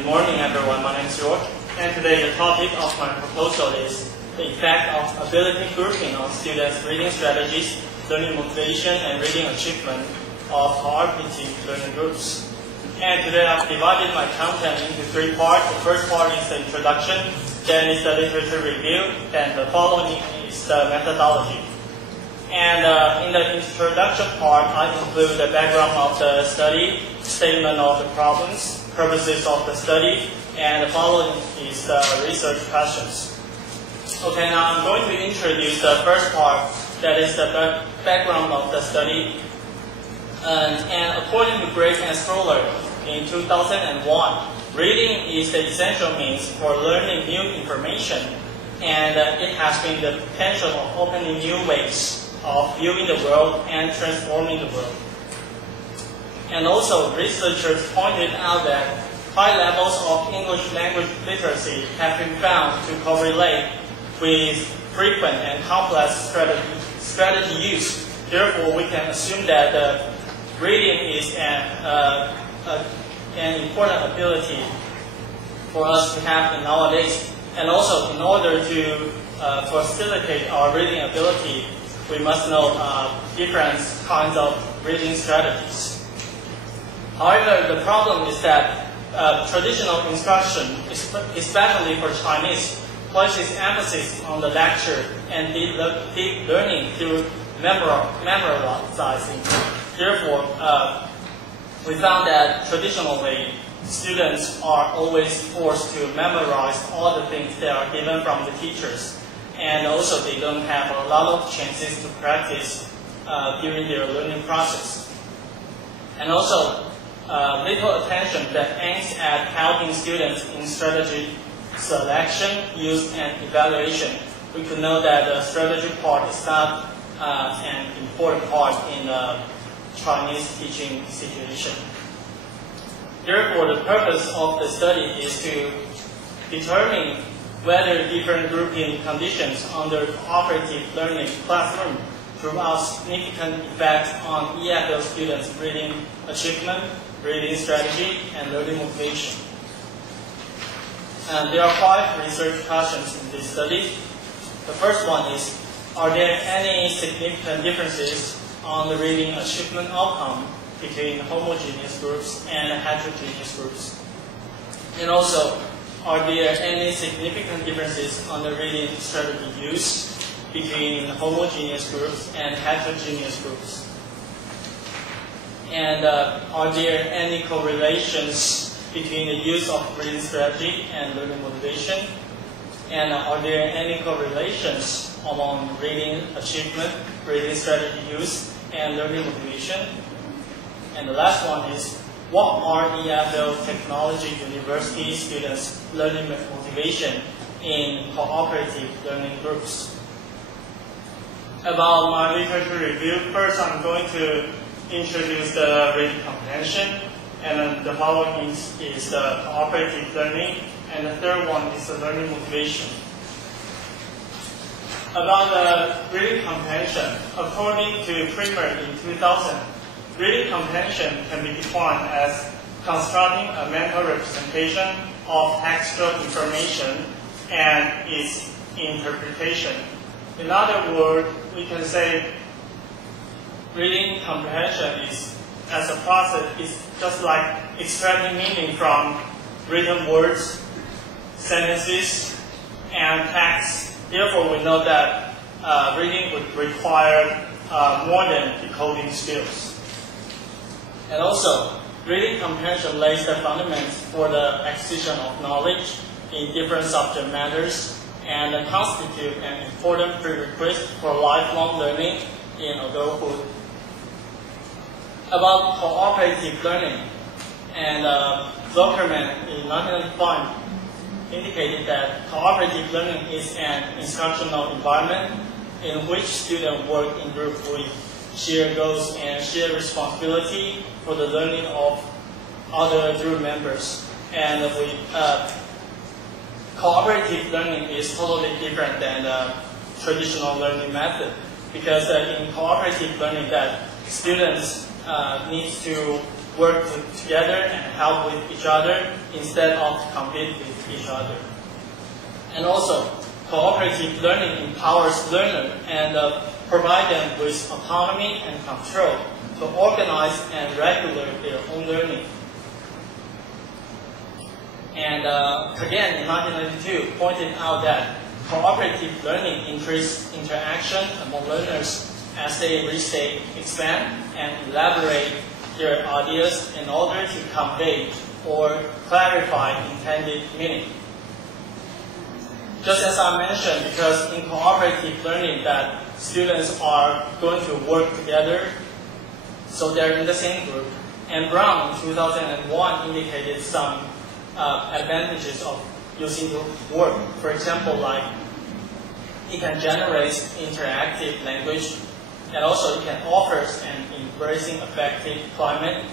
Good morning, everyone. My name is York, and today the topic of my proposal is the effect of ability grouping on students' reading strategies, learning motivation, and reading achievement of cooperative learning groups. And today I've divided my content into three parts. The first part is the introduction, then is the literature review, then the following is the methodology. And in the introduction part, I include the background of the study, statement of the problems, purposes of the study, and the following is the research questions. Okay, now I'm going to introduce the first part, that is the background of the study. And according to Grace and Stroller in 2001, reading is the essential means for learning new information, and it has been the potential of opening new ways of viewing the world and transforming the world. And also, researchers pointed out that high levels of English language literacy have been found to correlate with frequent and complex strategy use. Therefore, we can assume that reading is an important ability for us to have nowadays. And also, in order to facilitate our reading ability, we must know different kinds of reading strategies. However, the problem is that traditional instruction, especially for Chinese, places emphasis on the lecture and deep learning through memorizing. Therefore, we found that traditionally, students are always forced to memorize all the things that are given from the teachers. And also, they don't have a lot of chances to practice during their learning process. And also, little attention that aims at helping students in strategy selection, use, and evaluation. We could know that the strategy part is not an important part in the Chinese teaching situation. Therefore, the purpose of the study is to determine whether different grouping conditions under cooperative learning classroom throughout significant effects on EFL students' reading achievement, reading strategy, and learning motivation. And there are 5 research questions in this study. The first one is, are there any significant differences on the reading achievement outcome between homogeneous groups and heterogeneous groups? And also, are there any significant differences on the reading strategy use between homogeneous groups and heterogeneous groups? And are there any correlations between the use of reading strategy and learning motivation? And are there any correlations among reading achievement, reading strategy use, and learning motivation? And the last one is, what are EFL Technology University students' learning motivation in cooperative learning groups? About my literature review, first I'm going to introduce the reading comprehension, and then the following is the cooperative learning, and the third one is the learning motivation. About the reading comprehension, according to Primer in 2000, reading comprehension can be defined as constructing a mental representation of textual information and its interpretation. In other words, we can say reading comprehension is, as a process, is just like extracting meaning from written words, sentences, and text. Therefore, we know that reading would require more than decoding skills. And also, reading comprehension lays the fundamentals for the acquisition of knowledge in different subject matters and constitute an important prerequisite for lifelong learning in adulthood. About cooperative learning, and Zuckerman in 1995 indicated that cooperative learning is an instructional environment in which students work in group with share goals and share responsibility for the learning of other group members. And cooperative learning is totally different than the traditional learning method, because in cooperative learning that students need to work together and help with each other instead of compete with each other. And also, cooperative learning empowers learners and provide them with autonomy and control to organize and regulate their own learning. And again, in 1992, pointed out that cooperative learning increases interaction among learners as they restate, expand, and elaborate their ideas in order to convey or clarify intended meaning. Just as I mentioned, because in cooperative learning that students are going to work together, so they're in the same group. And Brown in 2001 indicated some advantages of using group work. For example, like it can generate interactive language, and also it can offer an embracing effective climate,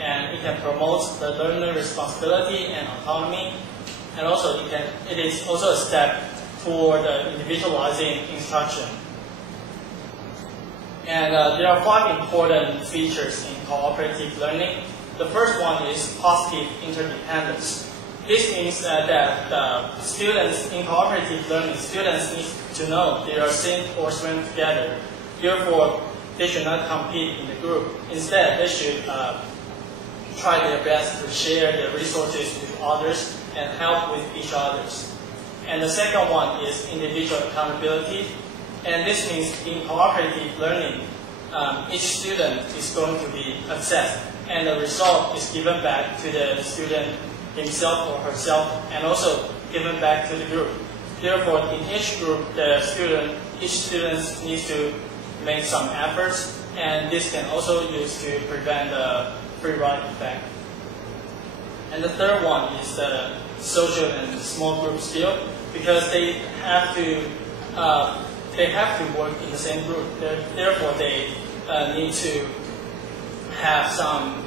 and it can promote the learner responsibility and autonomy, and also it is also a step toward individualizing instruction. And there are 5 important features in cooperative learning. The first one is positive interdependence. This means that students in cooperative learning, students need to know they are sink or swim together. Therefore, they should not compete in the group. Instead, they should try their best to share their resources with others and help with each other. And the second one is individual accountability. And this means in cooperative learning, each student is going to be assessed, and the result is given back to the student himself or herself, and also given back to the group. Therefore, in each group, each student needs to make some efforts, and this can also use to prevent the free ride effect. And the third one is the social and small group skill, because they have to work in the same group. Therefore, they need to have some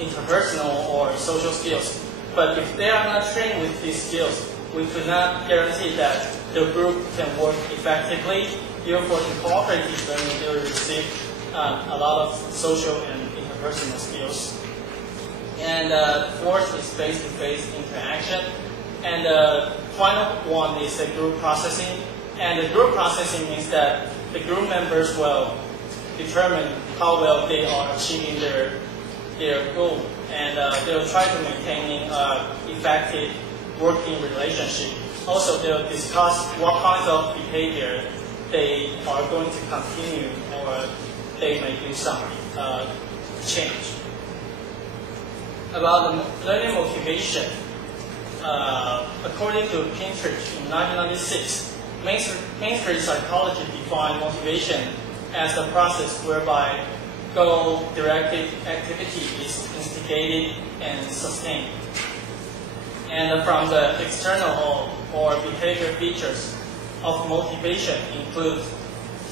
interpersonal or social skills. But if they are not trained with these skills, we could not guarantee that the group can work effectively. Therefore, in cooperative learning, they will receive a lot of social and interpersonal skills. And fourth is face-to-face interaction. And the final one is the group processing. And the group processing means that the group members will determine how well they are achieving their goal. And they'll try to maintain effective working relationship. Also, they'll discuss what kinds of behavior they are going to continue, or they may do some change. About the learning motivation, according to Pinterest in 1996, mainstream psychology defined motivation as the process whereby goal-directed activity is instigated and sustained. And from the external or behavior features of motivation include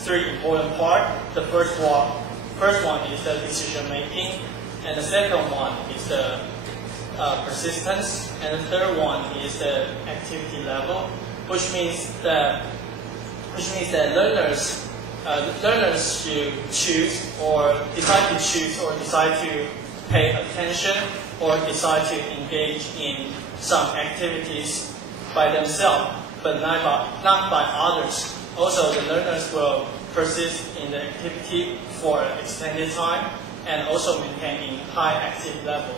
3 important parts. The first one is the decision making, and the second one is the persistence, and the third one is the activity level, which means that learners should choose or decide to pay attention or decide to engage in some activities by themselves, but not by others. Also, the learners will persist in the activity for an extended time and also maintaining high active level.